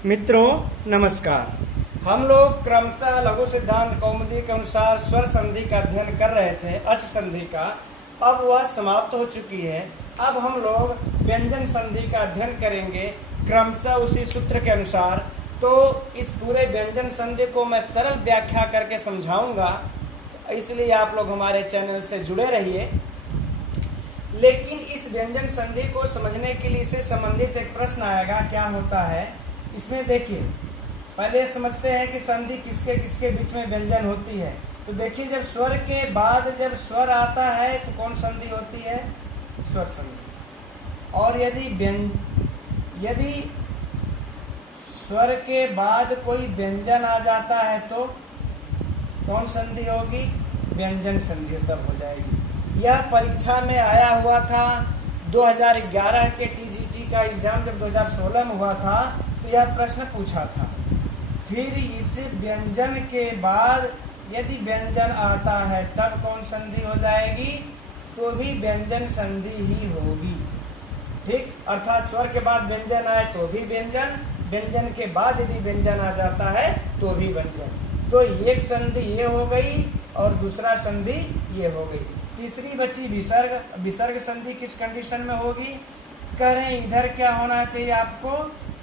मित्रों नमस्कार। हम लोग क्रमशः लघु सिद्धांत कौमुदी के अनुसार स्वर संधि का अध्ययन कर रहे थे, अच संधि का। अब वह समाप्त हो चुकी है। अब हम लोग व्यंजन संधि का अध्ययन करेंगे क्रमशः उसी सूत्र के अनुसार। तो इस पूरे व्यंजन संधि को मैं सरल व्याख्या करके समझाऊंगा, इसलिए आप लोग हमारे चैनल से जुड़े रहिए। लेकिन इस व्यंजन संधि को समझने के लिए इससे संबंधित एक प्रश्न आएगा, क्या होता है इसमें। देखिए, पहले समझते हैं कि संधि किसके किसके बीच में व्यंजन होती है। तो देखिए, जब स्वर के बाद जब स्वर आता है तो कौन संधि होती है? स्वर संधि। और यदि स्वर के बाद कोई व्यंजन आ जाता है तो कौन संधि होगी? व्यंजन संधि तब हो जाएगी। यह परीक्षा में आया हुआ था 2011 के टीजीटी का एग्जाम जब 2016 में हुआ था तो यह प्रश्न पूछा था। फिर इस व्यंजन के बाद यदि व्यंजन आता है तब कौन संधि हो जाएगी? तो भी व्यंजन संधि ही होगी। ठीक, अर्थात स्वर के बाद व्यंजन आए तो भी व्यंजन, व्यंजन के बाद यदि व्यंजन आ जाता है तो भी व्यंजन। तो एक संधि ये हो गई और दूसरा संधि ये हो गई। तीसरी बची विसर्ग। विसर्ग संधि किस कंडीशन में होगी? कह रहे हैं इधर क्या होना चाहिए आपको?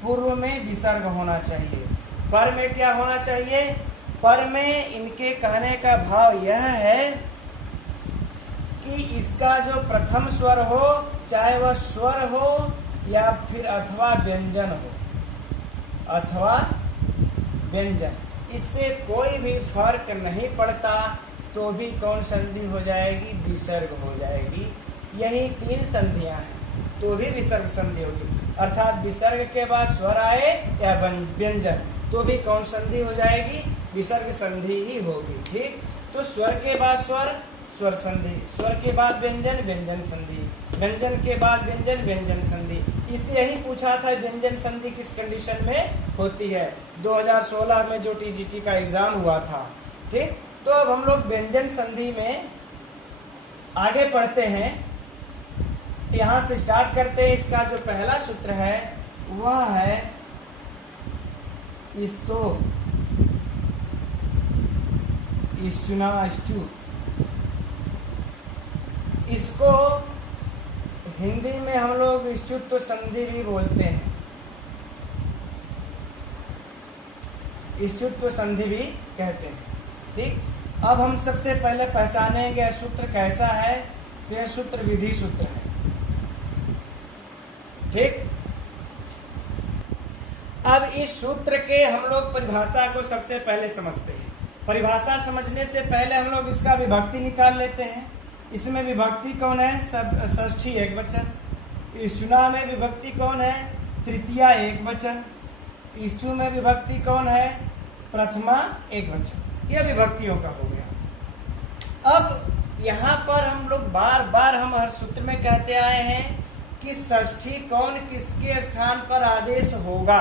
पूर्व में विसर्ग होना चाहिए। पर में क्या होना चाहिए? पर में इनके कहने का भाव यह है कि इसका जो प्रथम स्वर हो, चाहे वह स्वर हो या फिर अथवा व्यंजन हो, अथवा व्यंजन, इससे कोई भी फर्क नहीं पड़ता तो भी कौन संधि हो जाएगी? विसर्ग हो जाएगी। यही तीन संधियां हैं तो भी विसर्ग संधि होगी। अर्थात विसर्ग के बाद स्वर आए या व्यंजन तो भी कौन संधि हो जाएगी? विसर्ग संधि ही होगी। ठीक, तो स्वर के बाद स्वर, स्वर संधि, स्वर के बाद व्यंजन, व्यंजन संधि, व्यंजन के बाद व्यंजन, व्यंजन संधि। इससे यही पूछा था व्यंजन संधि किस कंडीशन में होती है 2016 में जो टीजीटी का एग्जाम हुआ था। ठीक, तो अब हम लोग व्यंजन संधि में आगे पढ़ते हैं। यहां से स्टार्ट करते हैं। इसका जो पहला सूत्र है वह है इस्तो, इष्टुना, इष्टु। इसको हिंदी में हम लोग इष्टुत्व संधि भी बोलते हैं, इष्टुत्व संधि भी कहते हैं। ठीक, अब हम सबसे पहले पहचानेंगे यह सूत्र कैसा है। तो यह सूत्र विधि सूत्र है। ठीक, अब इस सूत्र के हम लोग परिभाषा को सबसे पहले समझते हैं। परिभाषा समझने से पहले हम लोग इसका विभक्ति निकाल लेते हैं। इसमें विभक्ति कौन है? षष्ठी एकवचन। इष्टुना में विभक्ति कौन है? तृतीया एकवचन। इष्टु में विभक्ति कौन है? प्रथमा एकवचन। यह विभक्तियों का हो गया। अब यहाँ पर हम लोग बार बार हम हर सूत्र में कहते आए हैं कि षष्ठी कौन किसके स्थान पर आदेश होगा।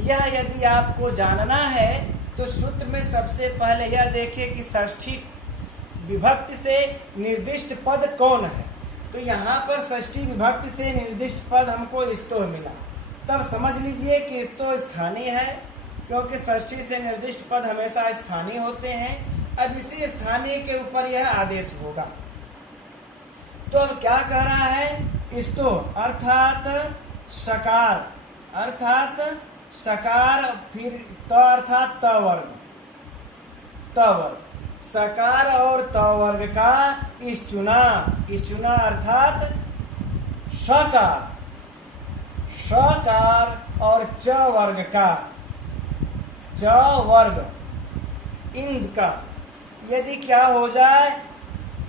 यह यदि आपको जानना है तो सूत्र में सबसे पहले यह देखिए कि षष्ठी विभक्ति से निर्दिष्ट पद कौन है। तो यहाँ पर षष्ठी विभक्ति से निर्दिष्ट पद हमको स्तो मिला। तब समझ लीजिए कि स्तो स्थानीय है, क्योंकि षष्ठी से निर्दिष्ट पद हमेशा स्थानीय होते हैं। अब इसी स्थानीय के ऊपर यह आदेश होगा। तो अब क्या कह रहा है? स्तो अर्थात सकार, अर्थात सकार, फिर त अर्थात त वर्ग, त वर्ग, सकार और त वर्ग का इष्टुना, इष्टुना अर्थात सकार, सकार और च वर्ग का, च वर्ग इंद का यदि क्या हो जाए?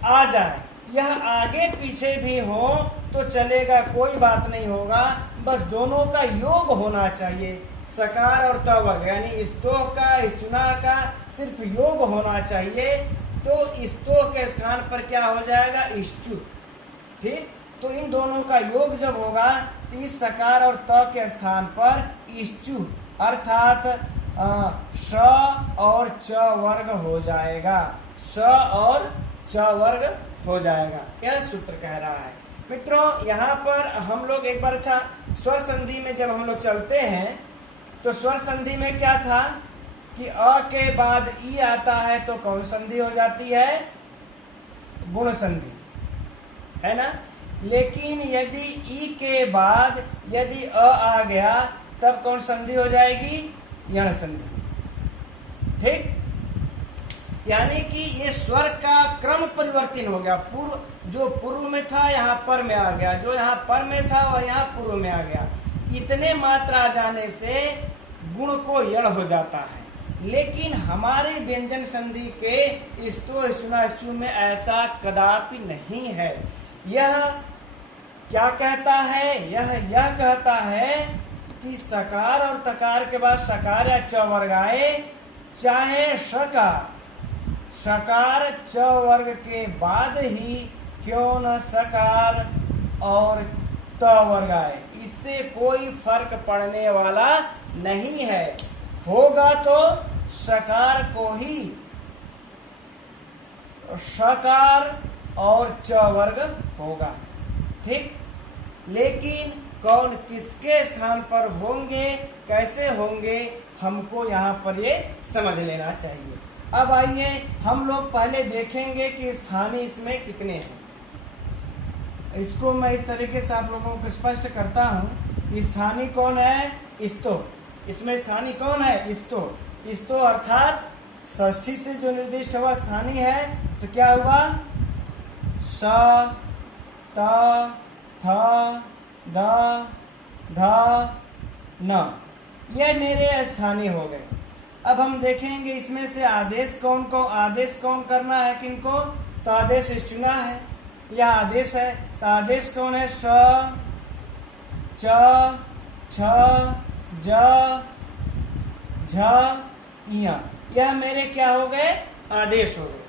आ जाए। यह आगे पीछे भी हो तो चलेगा, कोई बात नहीं होगा, बस दोनों का योग होना चाहिए। सकार और त वर्ग यानी स्तो का, इष्टुना का सिर्फ योग होना चाहिए। तो स्तो के स्थान पर क्या हो जाएगा? इष्टु। ठीक, तो इन दोनों का योग जब होगा तो इस सकार और त के स्थान पर इष्टु अर्थात स और च वर्ग हो जाएगा, स और च वर्ग हो जाएगा। यह सूत्र कह रहा है। मित्रों, यहाँ पर हम लोग एक बार अच्छा स्वर संधि में जब हम लोग चलते हैं तो स्वर संधि में क्या था कि अ के बाद ई आता है तो कौन संधि हो जाती है? गुण संधि, है ना। लेकिन यदि ई के बाद यदि अ आ गया तब कौन संधि हो जाएगी? यण संधि। ठीक, यानी कि ये स्वर का क्रम परिवर्तन हो गया। जो पूर्व में था यहाँ पर में आ गया, जो यहाँ पर में था वह यहाँ पूर्व में आ गया। इतने मात्रा आ जाने से गुण को यण हो जाता है। लेकिन हमारे व्यंजन संधि के स्तो स्टुना स्टु में ऐसा कदापि नहीं है। यह क्या कहता है? यह कहता है कि सकार और तकार के बाद सकार या च वर्ग आए, चाहे सकार च वर्ग के बाद ही क्यों न सकार और त वर्ग आए, इससे कोई फर्क पड़ने वाला नहीं है। होगा तो सकार को ही सकार और च वर्ग होगा। ठीक, लेकिन कौन किसके स्थान पर होंगे, कैसे होंगे, हमको यहाँ पर ये समझ लेना चाहिए। अब आइए हम लोग पहले देखेंगे कि स्थानीय इसमें कितने हैं। इसको मैं इस तरीके से आप लोगों को स्पष्ट करता हूँ। स्थानीय कौन है? स्तो। इसमें स्थानीय कौन है? स्तो अर्थात षष्ठी से जो निर्दिष्ट हुआ स्थानीय है। तो क्या हुआ? स, त, थ, द, ध, न, ये मेरे स्थानीय हो गए। अब हम देखेंगे इसमें से आदेश कौन करना है किनको? तो आदेश चुना है, यह आदेश है। तो आदेश कौन है? स, च, छ, ज, झ, य, यह मेरे क्या हो गए? आदेश हो गए।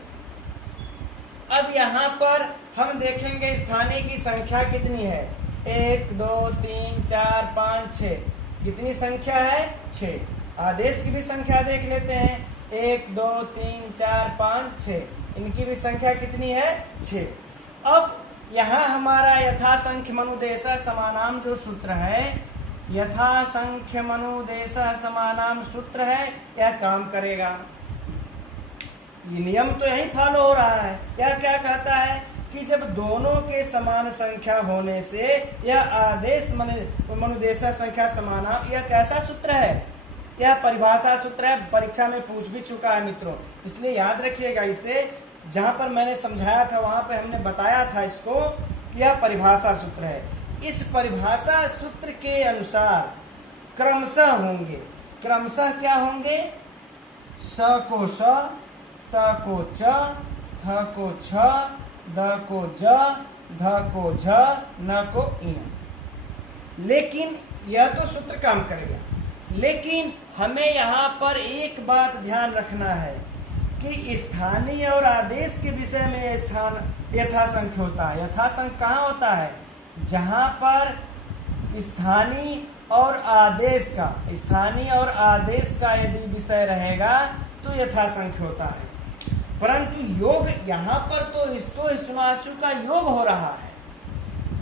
अब यहाँ पर हम देखेंगे स्थानीय की संख्या कितनी है। 1 2 3 4 5 6, कितनी संख्या है? 6। आदेश की भी संख्या देख लेते हैं। 1 2 3 4 5 6, इनकी भी संख्या कितनी है? 6। अब यहाँ हमारा यथासंख्य मनुदेशः समानाम जो सूत्र है, यथासंख्य मनुदेशः समानाम सूत्र है, यह काम करेगा। ये नियम तो यही फॉलो हो रहा है। यह क्या कहता है कि जब दोनों के समान संख्या होने से यह आदेश मनुदेशः संख्या समानाम, यह कैसा सूत्र है? यह परिभाषा सूत्र है, परीक्षा में पूछ भी चुका है मित्रों, इसलिए याद रखिएगा इसे। जहां पर मैंने समझाया था वहां पे हमने बताया था इसको कि यह परिभाषा सूत्र है। इस परिभाषा सूत्र के अनुसार क्रमशः होंगे। क्रमशः क्या होंगे? स को स, त को च, थ को छ, द को ज, ध को झ, न को इ। लेकिन यह तो सूत्र काम करेगा, लेकिन हमें यहाँ पर एक बात ध्यान रखना है कि स्थानीय और आदेश के विषय में स्थान यथासंख्य होता है। यथासंख्य कहाँ होता है? जहाँ पर स्थानीय और आदेश का यदि विषय रहेगा तो यथासंख्य होता है। परंतु योग यहाँ पर तो स्तो का योग हो रहा है,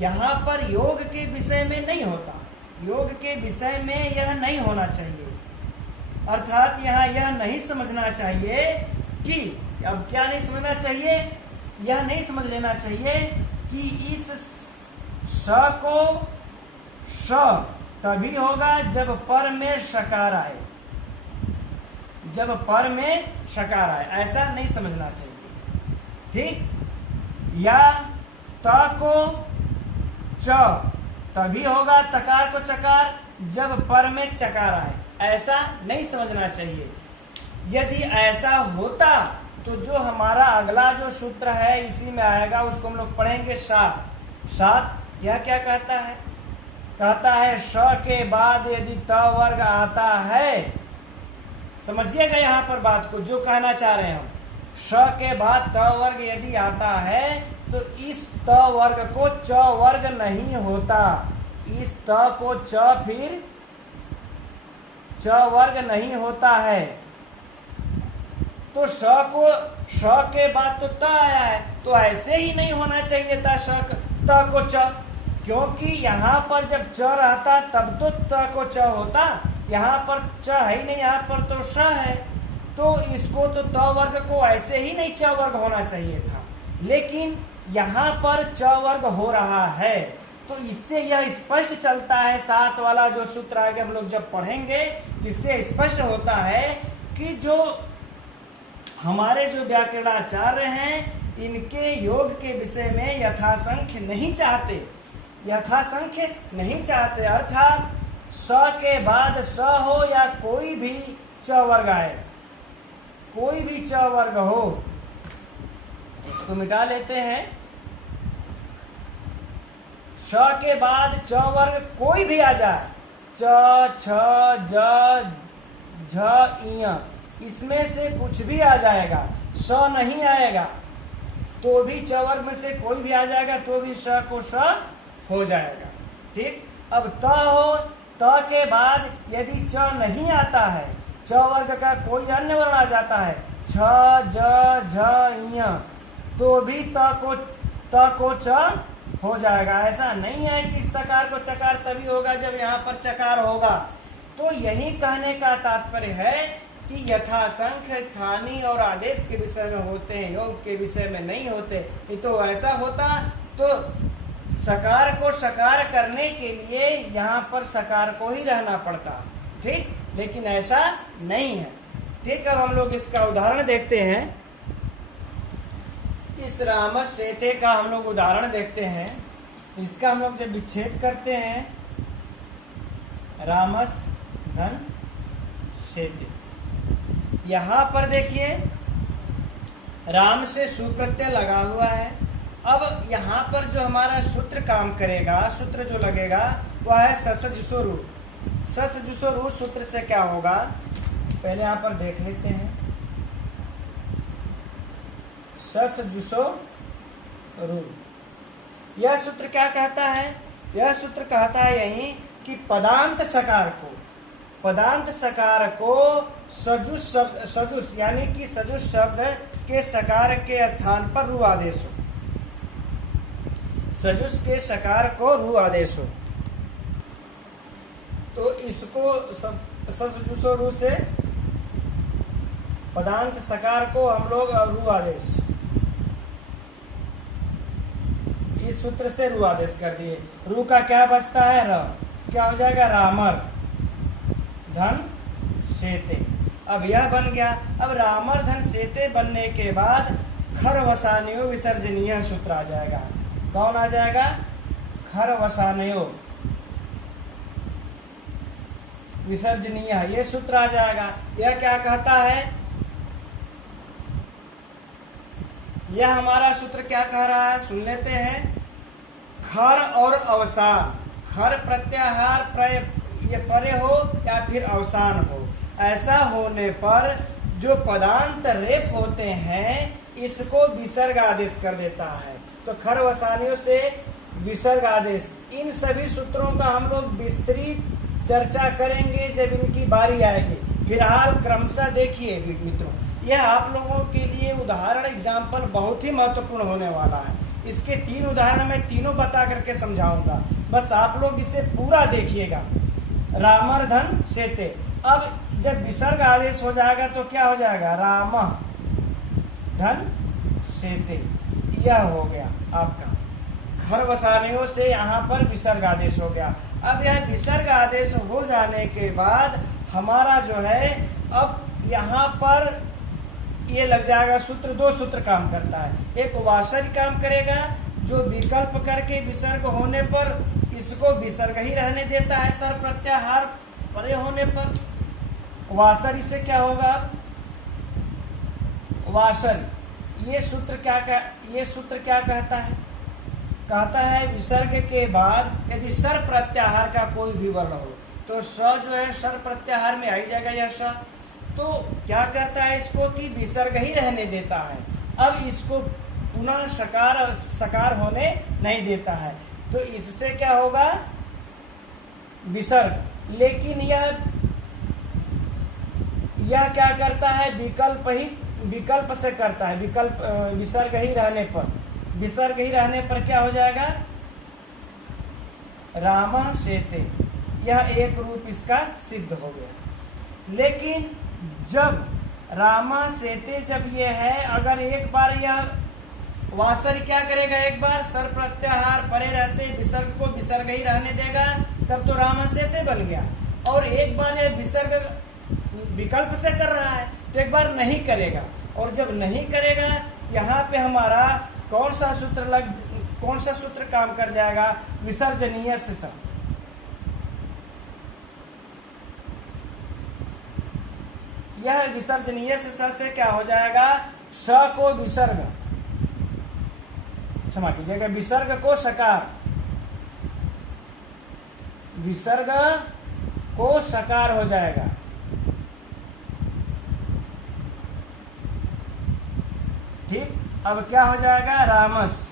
यहाँ पर योग के विषय में नहीं होता। योग के विषय में यह नहीं होना चाहिए, अर्थात यहाँ यह नहीं समझना चाहिए कि, अब क्या नहीं समझना चाहिए? यह नहीं समझ लेना चाहिए कि इस स को श तभी होगा जब पर में शकार आए, जब पर में शकार आए, ऐसा नहीं समझना चाहिए। ठीक, या त को च तभी होगा तकार को चकार जब पर में चकार आए, ऐसा नहीं समझना चाहिए। यदि ऐसा होता तो जो हमारा अगला जो सूत्र है इसी में आएगा, उसको हम लोग पढ़ेंगे सात। यह क्या कहता है? कहता है स के बाद यदि त वर्ग आता है, समझिएगा यहाँ पर बात को जो कहना चाह रहे हैं हम। स के बाद त वर्ग यदि आता है तो इस त वर्ग को च वर्ग नहीं होता, इस त को च फिर च वर्ग नहीं होता है। तो स के बाद तो त आया है, तो ऐसे ही नहीं होना चाहिए था त को च, क्योंकि यहाँ पर जब च रहता तब तो त को च होता। यहाँ पर च है ही नहीं, यहाँ पर तो श है, तो इसको तो त वर्ग को ऐसे ही नहीं च वर्ग होना चाहिए था, लेकिन यहाँ पर च वर्ग हो रहा है। तो इससे यह स्पष्ट चलता है, साथ वाला जो सूत्र आगे हम लोग जब पढ़ेंगे, इससे स्पष्ट होता है कि जो हमारे जो व्याकरणाचार्य हैं, इनके योग के विषय में यथासंख्य नहीं चाहते, यथासंख्य नहीं चाहते, अर्थात स के बाद स हो या कोई भी च वर्ग आए, कोई भी च वर्ग हो, इसको मिटा लेते हैं। श के बाद च वर्ग कोई भी आ जाए, च, छ, ज, झ, इय, इसमें से कुछ भी आ जाएगा, स नहीं आएगा तो भी च वर्ग में से कोई भी आ जाएगा, तो भी स को स हो जाएगा। ठीक, अब त हो, त के बाद यदि च नहीं आता है, च वर्ग का कोई अन्य वर्ण आ जाता है, छ, ज, झ, इय, तो भी त को च हो जाएगा। ऐसा नहीं है कि इस तकार को चकार तभी होगा जब यहाँ पर चकार होगा। तो यही कहने का तात्पर्य है कि यथासंख्य स्थानीय और आदेश के विषय में होते हैं, योग के विषय में नहीं होते। ये तो ऐसा होता तो सकार को सकार करने के लिए यहाँ पर सकार को ही रहना पड़ता, ठीक, लेकिन ऐसा नहीं है। ठीक, अब हम लोग इसका उदाहरण देखते हैं। इस रामस शेते का हम लोग उदाहरण देखते हैं। इसका हम लोग जब विच्छेद करते हैं, रामस धन शेते, यहाँ पर देखिए राम से सुप्रत्यय लगा हुआ है। अब यहाँ पर जो हमारा सूत्र काम करेगा, सूत्र जो लगेगा वह है ससजुसो रू। ससजुसो रू सूत्र से क्या होगा, पहले यहाँ पर देख लेते हैं। ससजुसो रू, यह सूत्र क्या कहता है? यह सूत्र कहता है यही कि पदांत सकार को सजुस यानी कि सजुस शब्द के सकार के स्थान पर रू आदेश हो, सजुस के सकार को रू आदेश हो। तो इसको सजुसो रू से पदांत सकार को हम लोग रू आदेश, इस सूत्र से रू आदेश कर दिए। रू का क्या बचता है? र, क्या हो जाएगा? रामर धन शेते। अब यह बन गया। अब रामर धन शेते बनने के बाद खर वसानयो विसर्जनीय सूत्र आ जाएगा। कौन आ जाएगा? खर वसानयो विसर्जनीय, ये सूत्र आ जाएगा। यह क्या कहता है? यह हमारा सूत्र क्या कह रहा है, सुन लेते हैं। खर और अवसान, खर प्रत्याहार ये परे हो या फिर अवसान हो, ऐसा होने पर जो पदांत रेफ होते हैं इसको विसर्ग आदेश कर देता है। तो खर वसानियों से विसर्ग आदेश, इन सभी सूत्रों का हम लोग विस्तृत चर्चा करेंगे जब इनकी बारी आएगी। फिलहाल क्रमशः देखिए मित्रों, यह आप लोगों के लिए उदाहरण एग्जाम्पल बहुत ही महत्वपूर्ण होने वाला है। इसके 3 उदाहरण मैं तीनों बता करके समझाऊंगा, बस आप लोग इसे पूरा देखिएगा। रामर धन शेते, अब जब विसर्ग आदेश हो जाएगा तो क्या हो जाएगा? राम धन शेते, यह हो गया आपका। खर वसानियों से यहाँ पर विसर्ग आदेश हो गया। अब यह विसर्ग आदेश हो जाने के बाद हमारा जो है, अब यहाँ पर ये लग जाएगा सूत्र। 2 सूत्र काम करता है। एक वासरी काम करेगा जो विकल्प करके विसर्ग होने पर इसको विसर्ग ही रहने देता है, सर प्रत्याहार परे होने पर। वासरी से क्या होगा? वासरी, ये सूत्र क्या कहता है? कहता है विसर्ग के बाद यदि सर प्रत्याहार का कोई भी वर्ण हो तो स जो है सर प्रत्याहार में आई जाएगा। यह स तो क्या करता है इसको कि विसर्ग ही रहने देता है, अब इसको पुनः सकार होने नहीं देता है। तो इससे क्या होगा? विसर्ग। लेकिन यह क्या करता है? विकल्प से करता है। विकल्प विसर्ग ही रहने पर क्या हो जाएगा? राम शेते, यह एक रूप इसका सिद्ध हो गया। लेकिन जब रामा सेते जब ये है, अगर एक बार यह वासर क्या करेगा, एक बार सर प्रत्याहार परे रहते विसर्ग को विसर्ग ही रहने देगा, तब तो रामा सेते बन गया। और एक बार यह विसर्ग विकल्प से कर रहा है तो एक बार नहीं करेगा, और जब नहीं करेगा यहाँ पे हमारा कौन सा सूत्र काम कर जाएगा, विसर्जनीय से सब। यह विसर्जनीय से क्या हो जाएगा, स को विसर्ग, क्षमा कीजिएगा, विसर्ग को सकार, विसर्ग को सकार हो जाएगा। ठीक, अब क्या हो जाएगा, रामस।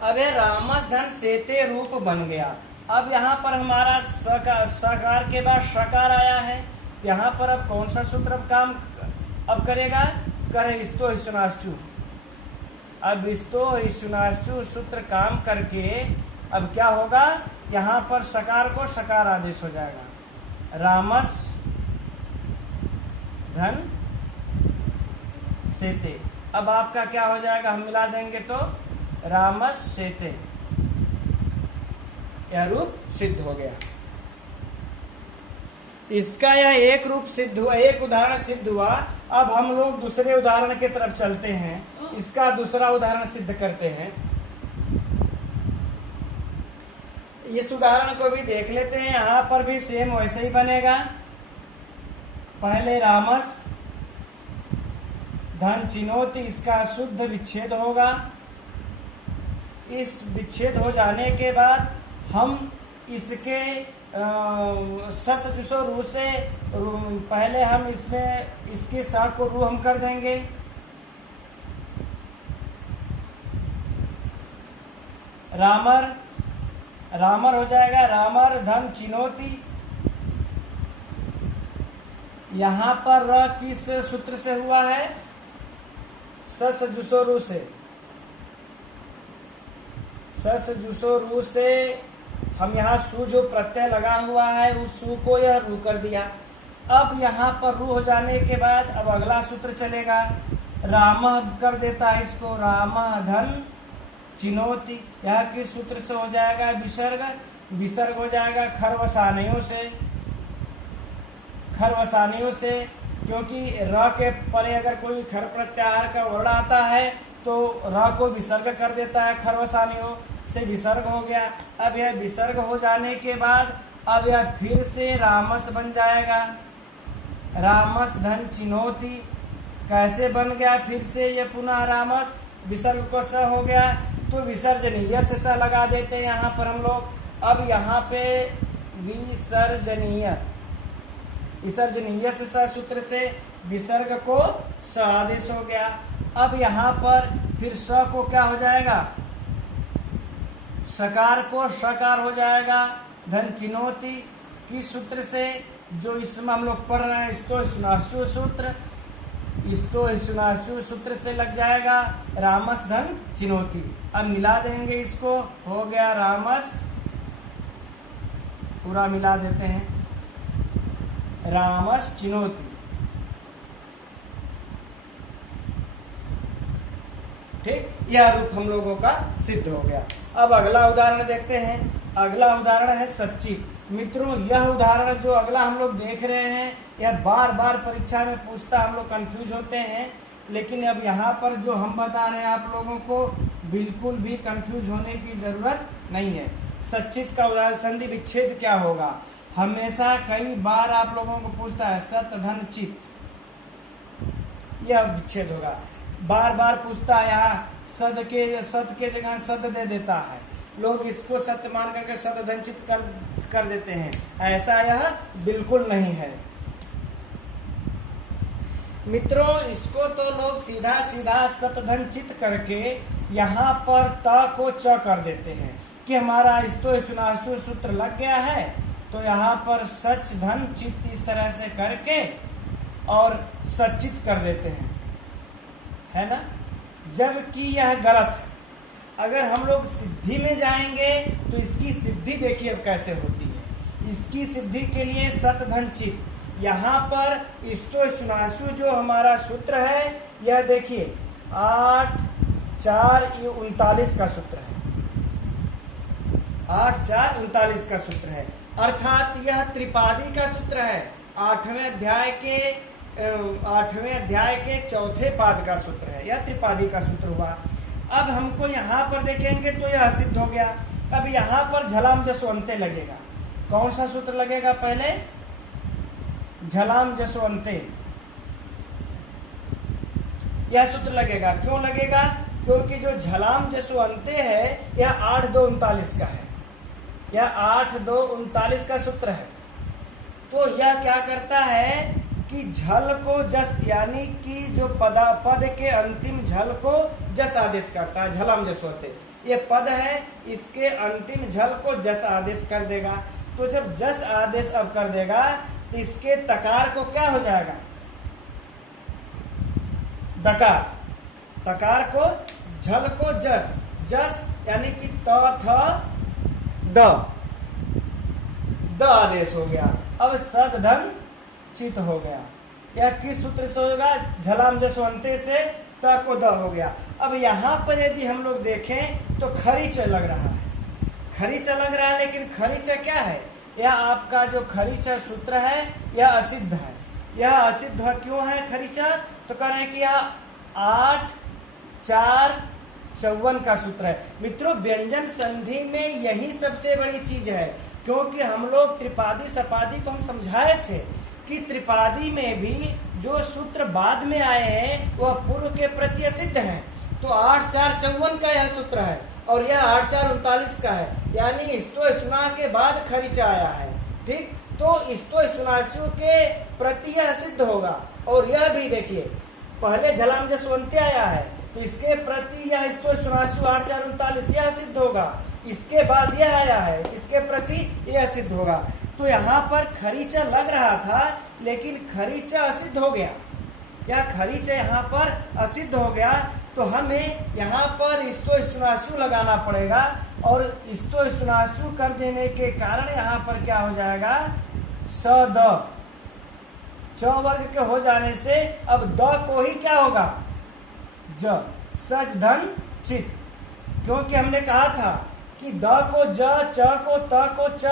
अब ये रामस धन सेते रूप बन गया। अब यहाँ पर हमारा सकार के बाद शकार आया है, तो यहाँ पर अब कौन सा सूत्र काम अब करेगा, करे स्तो हिस्सुनाश्चु। अब स्तो हिस्सुनाश्चु सूत्र काम करके अब क्या होगा, यहाँ पर सकार को सकार आदेश हो जाएगा, रामस धन सेते। अब आपका क्या हो जाएगा, हम मिला देंगे तो रामस सेते, यह रूप सिद्ध हो गया। इसका यह एक रूप सिद्ध हुआ, एक उदाहरण सिद्ध हुआ। अब हम लोग दूसरे उदाहरण की तरफ चलते हैं, इसका दूसरा उदाहरण सिद्ध करते हैं। इस उदाहरण को भी देख लेते हैं, यहाँ पर भी सेम वैसे ही बनेगा। पहले रामस धन चिनोति, इसका शुद्ध विच्छेद होगा। इस विच्छेद हो जाने के बाद हम इसके सस जुसो रू से पहले हम इसमें इसके साथ को रू हम कर देंगे। रामर, रामर हो जाएगा, रामर धन चिनोति। यहां पर र किस सूत्र से हुआ है, सस जुसो रू से, सस जुसो रू से हम यहाँ सु जो प्रत्यय लगा हुआ है उस सु को यह रू कर दिया। अब यहाँ पर रू हो जाने के बाद अब अगला सूत्र चलेगा, राम कर देता है इसको, राम धन चिनोति। यह किस सूत्र से हो जाएगा, विसर्ग, विसर्ग हो जाएगा खरवसानियों से, खरवसानियों से, क्योंकि र के परे अगर कोई खर प्रत्याहार का वर्ण आता है तो र को विसर्ग कर देता है, खरवसानियों से विसर्ग हो गया। अब यह विसर्ग हो जाने के बाद अब यह फिर से रामस बन जाएगा, रामस धन चिनोति। कैसे बन गया फिर से यह पुनः रामस, विसर्ग को स हो गया तो विसर्जनीय से स लगा देते हैं यहाँ पर हम लोग। अब यहाँ पे विसर्जनीय, विसर्जनीय से स सूत्र से विसर्ग को स आदेश हो गया। अब यहाँ पर फिर स को क्या हो जाएगा, सकार को सकार हो जाएगा, धन चिनोति की सूत्र से, जो इसमें हम लोग पढ़ रहे हैं स्तो हिस्सुनाश्चु सूत्र, स्तो हिस्सुनाश्चु सूत्र से लग जाएगा रामस धन चिनोति। अब मिला देंगे इसको, हो गया रामस, पूरा मिला देते हैं, रामस चिनोति। ठीक, यह रूप हम लोगों का सिद्ध हो गया। अब अगला उदाहरण देखते हैं। अगला उदाहरण है सच्चित। मित्रों, यह उदाहरण जो अगला हम लोग देख रहे हैं यह बार बार परीक्षा में पूछता, हम लोग कंफ्यूज होते हैं, लेकिन अब यहाँ पर जो हम बता रहे हैं आप लोगों को बिल्कुल भी कंफ्यूज होने की जरूरत नहीं है। सच्चित का उदाहरण, संधि विच्छेद क्या होगा, हमेशा कई बार आप लोगों को पूछता है, सत धन चित, यह विच्छेद होगा। बार बार पूछता है, यहाँ सद के जगह सद दे देता है, लोग इसको सत्य मान करके सद धनचित कर देते हैं, ऐसा यह बिल्कुल नहीं है। मित्रों, इसको तो लोग सीधा सीधा सत धनचित करके यहाँ पर त को च कर देते हैं कि हमारा स्तो हिस्सुनाश्चु सूत्र लग गया है, तो यहाँ पर सच धन चित इस तरह से करके और सचित कर देते हैं, है ना, जबकि यह गलत है। अगर हम लोग सिद्धि में जाएंगे तो इसकी सिद्धि देखिए अब कैसे होती है। इसकी सिद्धि के लिए सत धन चित, यहाँ पर स्तो शुनाशु जो हमारा सूत्र है यह देखिए 8 4 ये 39 का सूत्र है, 8 4 39 का सूत्र है, अर्थात यह त्रिपादी का सूत्र है। 8वें अध्याय के चौथे पाद का सूत्र है, यह त्रिपादी का सूत्र हुआ। अब हमको यहाँ पर देखेंगे तो यह सिद्ध हो गया। अब यहाँ पर झलाम जसवंते लगेगा। कौन सा सूत्र लगेगा? पहले झलाम जसवंते, यह सूत्र लगेगा। क्यों लगेगा? क्योंकि जो झलाम जसवंते है यह 8 2 39 का है, यह 8 2 39 का सूत्र है। तो यह क्या करता है कि झल को जस, यानी कि जो पद के अंतिम झल को जस आदेश करता है। झलाम जसवंते ये पद है, इसके अंतिम झल को जस आदेश कर देगा। तो जब जस आदेश अब कर देगा तो इसके तकार को क्या हो जाएगा? दकार। तकार को, झल को जस, जस यानी कि त थ द आदेश हो गया। अब सद धन चित हो गया। यह किस सूत्र से होगा? झलाम जसवंते से त को द हो गया। अब यहाँ पर यदि हम लोग देखें तो खरीच लग रहा है, खरीच लग रहा है, लेकिन खरीच क्या है? यह आपका जो खरीचा सूत्र है यह असिद्ध है। यह असिद्ध क्यों है खरीचा? तो कह रहे हैं कि यह 8 4 54 का सूत्र है। मित्रों, व्यंजन संधि में यही सबसे बड़ी चीज है, क्योंकि हम लोग त्रिपादी सपादी को हम समझाए थे कि त्रिपादी में भी जो सूत्र बाद में आए हैं वह पूर्व के प्रति असिद्ध हैं। तो 8 4 54 का यह सूत्र है और यह 8 4 39 का है, यानी स्तो सुना के बाद खरीचा आया है। ठीक, तो स्तो सुनाशु के प्रति यह सिद्ध होगा। और यह भी देखिए, पहले झलाम जसवंते आया है तो इसके प्रति यह स्तो सुनाशु 8 4 39 यह सिद्ध होगा। इसके बाद यह आया है, इसके प्रति यह सिद्ध होगा। तो यहाँ पर खरीचा लग रहा था, लेकिन खरीचा असिद्ध हो गया। यह खरीचा यहाँ पर असिद्ध हो गया, तो हमें यहाँ पर स्तो सुनाशु लगाना पड़ेगा। और स्तो सुनाशु कर देने के कारण यहाँ पर क्या हो जाएगा? स द, च वर्ग के हो जाने से अब द को ही क्या होगा? ज, सच धन चित। क्योंकि हमने कहा था कि द को ज, च को त को च,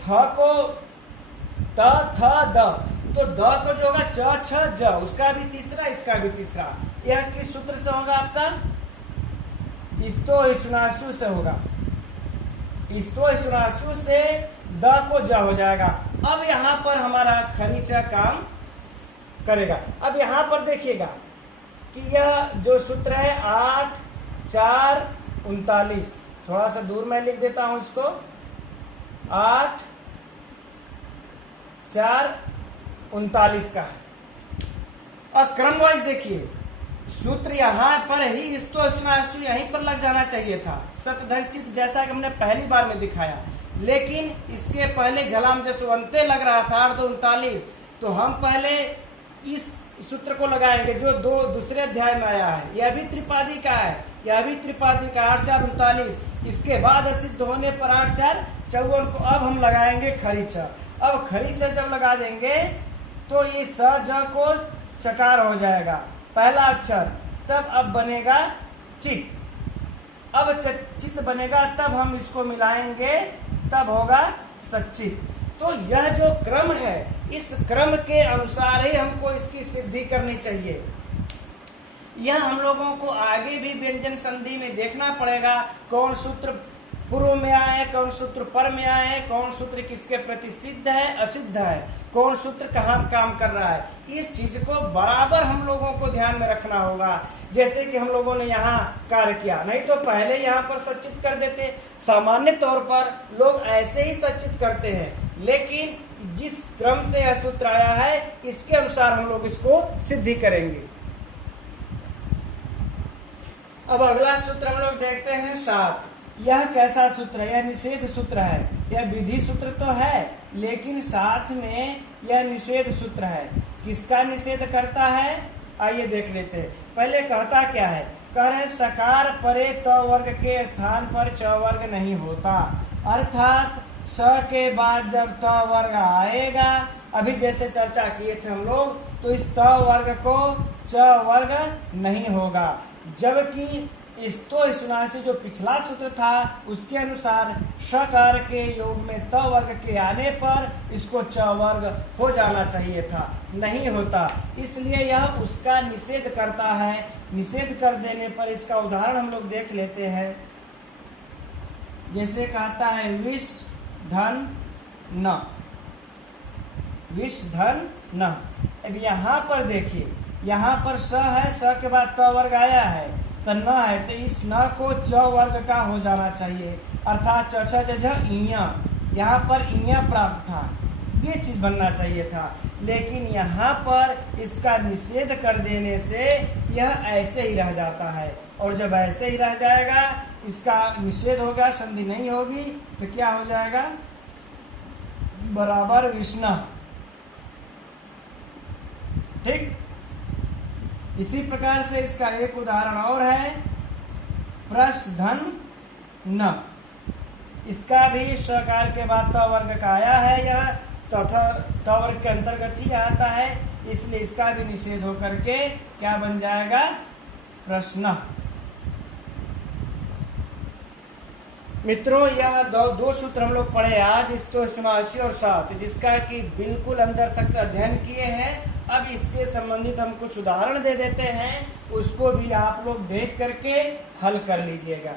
थ को त थ द। तो द को जो होगा च छ ज, उसका भी तीसरा, इसका भी तीसरा। यह किस सूत्र से होगा? आपका स्तो सुनाशु से होगा। स्तो सुनाशु से द को ज हो जाएगा। अब यहाँ पर हमारा खरीचा काम करेगा। अब यहाँ पर देखिएगा कि यह जो सूत्र है 8 4 39, थोड़ा सा दूर मैं लिख देता हूं इसको। 8 4 39 का है। और क्रम वाइज देखिए, सूत्र यहाँ पर ही स्तो सुनाशु यहीं पर लग जाना चाहिए था, सतधनचित, जैसा कि हमने पहली बार में दिखाया। लेकिन इसके पहले झलाम जसवंते लग रहा था 8 2 39, तो हम पहले इस सूत्र को लगाएंगे जो दूसरे अध्याय में आया है। यह भी त्रिपादी का है, यह भी त्रिपादी का 8 4 39। इसके बाद असिद्ध होने पर 8 4 54 को अब हम लगाएंगे खरीचा। अब खरीचा जब लगा देंगे तो ये स ज को चकार हो जाएगा, पहला अक्षर। तब अब बनेगा चित। अब चित बनेगा, तब हम इसको मिलाएंगे, तब होगा सचित। तो यह जो क्रम है, इस क्रम के अनुसार ही हमको इसकी सिद्धि करनी चाहिए। यह हम लोगों को आगे भी व्यंजन संधि में देखना पड़ेगा, कौन सूत्र पूर्व में आए, कौन सूत्र पर में आए, कौन सूत्र किसके प्रति सिद्ध है असिद्ध है, कौन सूत्र कहाँ काम कर रहा है। इस चीज को बराबर हम लोगों को ध्यान में रखना होगा, जैसे कि हम लोगों ने यहाँ कार्य किया। नहीं तो पहले यहाँ पर सचित कर देते। सामान्य तौर पर लोग ऐसे ही सचित करते हैं, लेकिन जिस क्रम से यह सूत्र आया है इसके अनुसार हम लोग इसको सिद्धि करेंगे। अब अगला सूत्र हम लोग देखते हैं 7। यह कैसा सूत्र है? यह निषेध सूत्र है। यह विधि सूत्र तो है, लेकिन साथ में यह निषेध सूत्र है। किसका निषेध करता है? आइए देख लेते हैं। पहले कहता क्या है? कह रहे सकार परे त वर्ग के स्थान पर च वर्ग नहीं होता, अर्थात स के बाद जब त वर्ग आएगा, अभी जैसे चर्चा किए थे हम लोग, तो इस त वर्ग को च वर्ग नहीं होगा। जबकि स्तोष्णासी जो पिछला सूत्र था उसके अनुसार षकार के योग में त वर्ग के आने पर इसको च वर्ग हो जाना चाहिए था, नहीं होता, इसलिए यह उसका निषेध करता है। निषेध कर देने पर इसका उदाहरण हम लोग देख लेते हैं। जैसे कहता है विष धन न, विष धन न। अब यहाँ पर देखिए, यहाँ पर स है, स के बाद त वर्ग आया है, तो न है, तो इस न को च वर्ग का हो जाना चाहिए, अर्थात इया, यहाँ पर इया प्राप्त था, ये चीज बनना चाहिए था। लेकिन यहाँ पर इसका निषेध कर देने से यह ऐसे ही रह जाता है, और जब ऐसे ही रह जाएगा, इसका निषेध होगा, संधि नहीं होगी, तो क्या हो जाएगा? बराबर विष्णु। ठीक, इसी प्रकार से इसका एक उदाहरण और है प्रसधन न। इसका भी सकार के बाद त वर्ग का आया है, यह तथा त वर्ग के अंतर्गत ही आता है, इसलिए इसका भी निषेध होकर के क्या बन जाएगा? प्रश्न। मित्रों, यह दो सूत्र हम लोग पढ़े आज, स्तोष्णासी और सात, जिसका कि बिल्कुल अंदर तक अध्ययन किए हैं। अब इसके संबंधित हम कुछ उदाहरण दे देते हैं, उसको भी आप लोग देख करके हल कर लीजिएगा।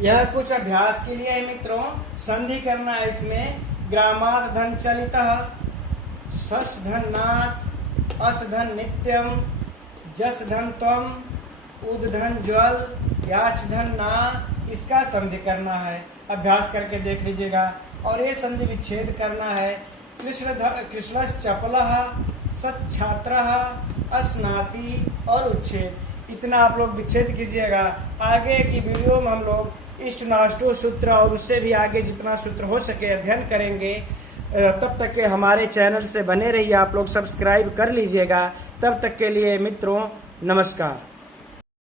यह कुछ अभ्यास के लिए है मित्रों। संधि करना है इसमें। ग्रामार धन चलितः, सस धन नाथ, अस धन नित्यम, जस धन त्वम, उद धन ज्वल, याच धन ना, इसका संधि करना है। अभ्यास करके देख लीजिएगा। और ये संधि विच्छेद करना है। कृष्णश्च चपलः, सच्छात्रः, अस्नाति और उच्छेद, इतना आप लोग विच्छेद कीजिएगा। आगे की वीडियो में हम लोग इष्टनाष्टो सूत्र और उससे भी आगे जितना सूत्र हो सके अध्ययन करेंगे। तब तक के हमारे चैनल से बने रहिए, आप लोग सब्सक्राइब कर लीजिएगा। तब तक के लिए मित्रों नमस्कार।